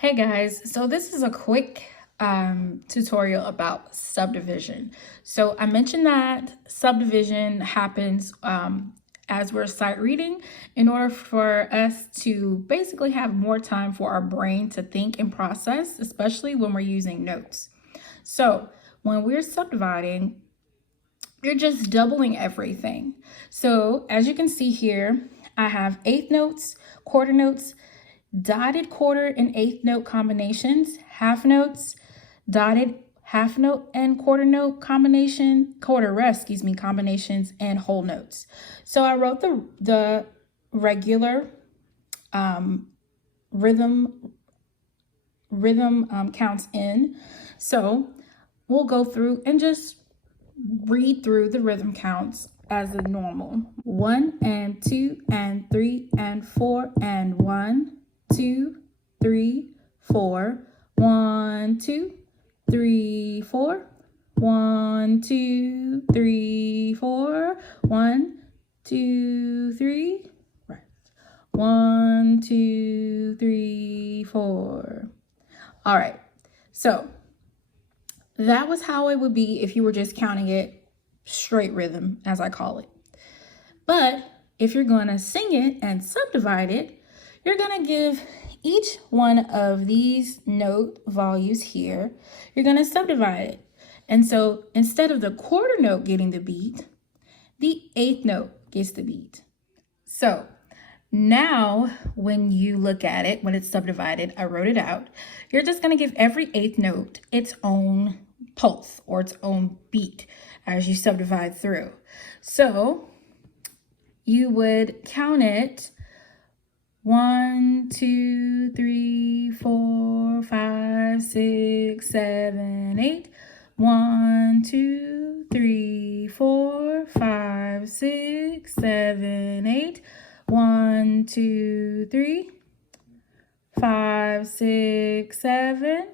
Hey guys, so this is a quick tutorial about subdivision. So I mentioned that subdivision happens as we're sight reading in order for us to basically have more time for our brain to think and process, especially when we're using notes. So when we're subdividing, you're just doubling everything. So as you can see here, I have eighth notes, quarter notes, dotted quarter and eighth note combinations, half notes, dotted half note and quarter note combinations, and whole notes. So I wrote the regular rhythm counts in. So we'll go through and just read through the rhythm counts as a normal. 1 and 2 and 3 and 4 and 1, 2, 3, 4, 1, 2, 3, 4, 1, 2, 3, 4, 1, 2, 3, right. 1, 2, 3, 4. All right, so that was how it would be if you were just counting it straight rhythm, as I call it. But if you're going to sing it and subdivide it, you're going to give each one of these note values here, you're going to subdivide it. And so instead of the quarter note getting the beat, the eighth note gets the beat. So now when you look at it, when it's subdivided, I wrote it out, you're just going to give every eighth note its own pulse or its own beat as you subdivide through. So you would count it 1, 2, 3, 4, 5, 6, 7, 8. 1, 2, 3, 4, 5, 6, 7, 8. 1, 2, 3, 5, 6, 7.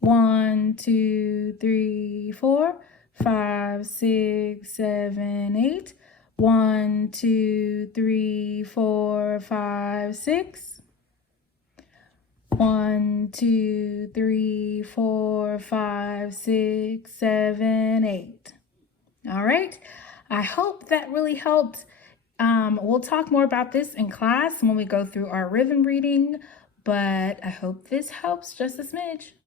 1, 2, 3, 4, 5, 6, 7, 8. 1, 2, 3, 4, 5, 6. 1, 2, 3, 4, 5, 6, 7, 8. All right. I hope that really helped. We'll talk more about this in class when we go through our rhythm reading, but I hope this helps just a smidge.